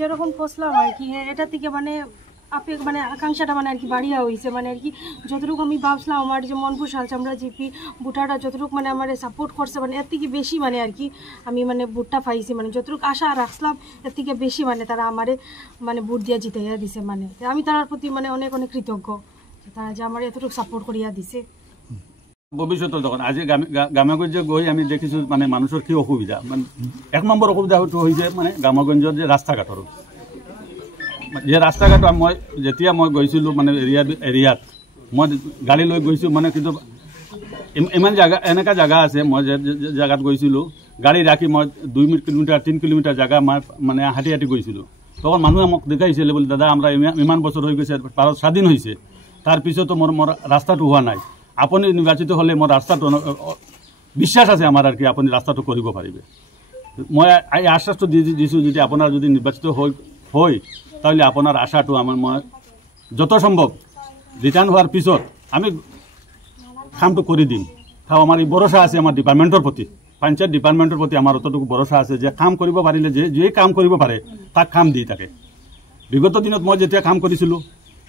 যেরকম ফসলাম আর কি এটা থেকে মানে আপে মানে আকাঙ্ক্ষাটা মানে আর কি বাড়িয়া হয়েছে মানে আর কি যতটুকু আমি ভাবছিলাম আমার যে মনপুর শালচামড়া জিপি বুটাটা যতটুকু মানে আমার সাপোর্ট করছে মানে এর থেকে বেশি মানে আর কি আমি মানে বুটটা পাইছি মানে যতটুকু আশা রাখছিলাম এর থেকে বেশি মানে তারা আমারে মানে বুট দিয়া জিতাইয়া দিছে মানে আমি তার প্রতি মানে অনেক অনেক কৃতজ্ঞ তারা যে আমার এতটুকু সাপোর্ট করিয়া দিছে। ভবিষ্যতে যখন আজি গ্রামগঞ্জে গৈ আমি দেখিছোঁ মানে মানুষের কি অসুবিধা মানে এক নম্বর অসুবিধা হয়েছে মানে গ্রামগঞ্জের যে রাস্তাঘাটর যে রাস্তাঘাট মই যেতিয়া মই গৈছিলোঁ মানে এৰিয়াত মই গাড়ী লৈ গৈছোঁ মানে কিন্তু ইমান জায়গা এনেকা জায়গা আছে মই যে জায়গাত গৈছিলোঁ গাড়ী ৰাখি মই 2 কিলোমিটার 3 কিলোমিটার জায়গা মানে হাঁটি হাঁটি গৈছিলোঁ তখন মানুহে মোক দেখাইছিলে বলে দাদা আমরা ইমান বছর হয়ে গেছে ভারত স্বাধীন হয়েছে তার পিছতো মোর রাস্তাটো হওয়া নাই আপনি নির্বাচিত হলে মোর রাস্তাটো বিশ্বাস আছে আমার আর কি আপনি রাস্তাটো কৰিব পাৰিবে মই এই আশ্বাসটো দিছোঁ যদি আপনার যদি নির্বাচিত হয় তাহলে আপনার আশাটো আমার মই যত সম্ভব রিটার্ন হওয়ার পিছত আমি কামটো করে দিম তাও আমার এই ভরসা আছে আমার ডিপার্টমেন্টের প্রতি পঞ্চায়েত ডিপার্টমেন্টের প্রতি আমার অতটুকু ভরসা আছে যে কাম কৰিব পাৰিলে যে কাম কৰিব পাৰে তাক কাম দি থাকে বিগত দিনত মই যেতিয়া কাম কৰিছিলোঁ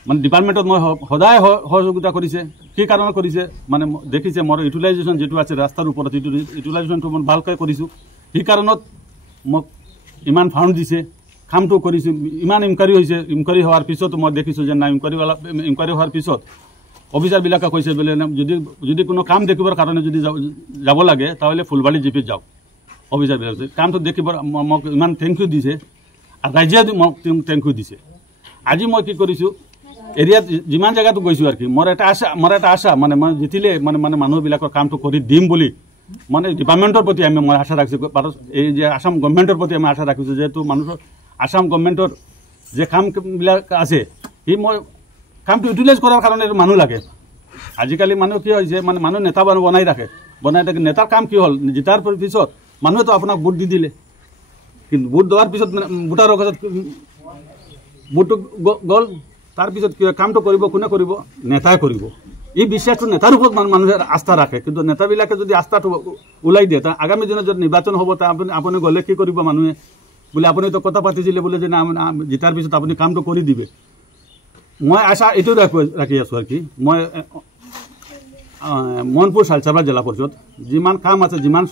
মানে ডিপাৰ্টমেন্টত মই সদায় সহযোগিতা কৰিছে কি কাৰণে কৰিছে মানে দেখিছে মোৰ ইউটিলাইজেশন যেটো আছে ৰাস্তাৰ ওপৰত ইউটিলাইজেশনটো মই ভালকৈ কৰিছোঁ সেই কাৰণত মোক ইমান ফাউণ্ড দিছে কামটো কৰিছোঁ ইমান ইনকুৱাৰী হৈছে ইনকুৱাৰী হোৱাৰ পিছত মই দেখিছোঁ যে না ইনকুৱাৰী হোৱাৰ পিছত অফিচাৰবিলাকে কৈছে বোলে যদি কোনো কাম দেখিবৰ কাৰণে যদি যাব লাগে তাহলে ফুলবাড়ি জিপিত যাওক অফিচাৰবিলাকে কামটো দেখিবৰ মোক ইমান থেংক ইউ দিছে আৰু ৰাইজে মোক থেংক ইউ দিছে। আজি মই কি কৰিছোঁ এৰিয়াত যিমান জায়গাতো গৈছোঁ আৰ কি মোৰ এটা আশা মানে মই জিতিলে মানে মানে মানুহবিলাকৰ কামটো কৰি দিম বুলি মানে ডিপার্টমেন্টের প্রতি আমি মই আশা রাখছি এই যে আসাম গভর্নমেন্টের প্রতি আমি আশা রাখিছোঁ যেহেতু মানুষের আসাম গভর্নমেন্টের যে কামবিলাক আছে এই মই কামটো ইউটিলাইজ করার কারণে মানুষ লাগে আজিকালি মানুহ কি হয়েছে মানে মানুহ নেতা বনাই থাকে নেতার কাম কি হল জিতার পিছত মানুহে তো আপনাক ভোট দি দিলে কিন্তু ভোট দেওয়ার পিছত ভোটার কাছে ভোটটো গল তার পিছত কামটো কৰিব কোনে কৰিব নেতাই কৰিব এই বিশ্বাসটো নেতার উপর মানুষের আস্থা রাখে কিন্তু নেতাবিলাকে যদি আস্থাটো ওলাই দিয়ে তা আগামী দিনত যদি নির্বাচন হব তা আপনি গলে কি কৰিব মানুহে বলে আপনি তো কথা পাতিছিলে বলে যে না জিতাৰ পিছত আপনি কামটো কৰি দিবে মই আশা এইটো ৰাখি আছো আৰ কি মই মনপুৰ শালচামড়া জেলা পৰিষদ যিমান কাম আছে যিমান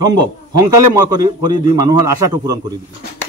সম্ভৱ সোনকালে মই কৰি দি মানুহৰ আশাটো পূৰণ কৰি দিম।